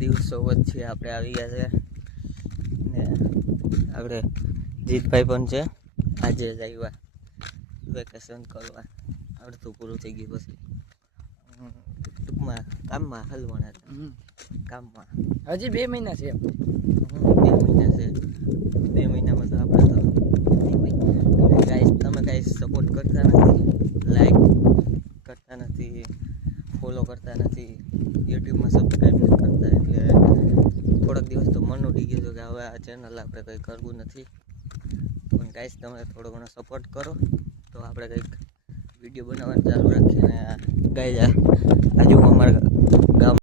દિવસો વચ્ચે આપણે આવી ગયા છે ને આપણે જીતભાઈ પણ છે. આજે જ આવ્યા વેકેશન કરવા, અડધું પૂરું થઈ ગયું. પછી ટૂંકમાં કામમાં હલવાના હતા. કામમાં હજી 2 મહિના છે. 2 મહિના છે. 2 મહિનામાં તો આપણે તો ગાઈસ, તમે કાંઈ સપોર્ટ કરતા નથી, લાઈક કરતા નથી, ફોલો કરતા નથી, યુટ્યુબમાં સબસ્ક્રાઈબ નથી કરતા. એટલે થોડાક દિવસ તો મન ઉડી ગયું કે હવે આ ચેનલ આપણે કંઈ કરવું નથી. પણ ગાઈસ, તમે થોડો ઘણો સપોર્ટ કરો તો આપણે કંઈક વિડીયો બનાવવાનું ચાલુ રાખીએ. ને ગાઈસ, આજુ અમારા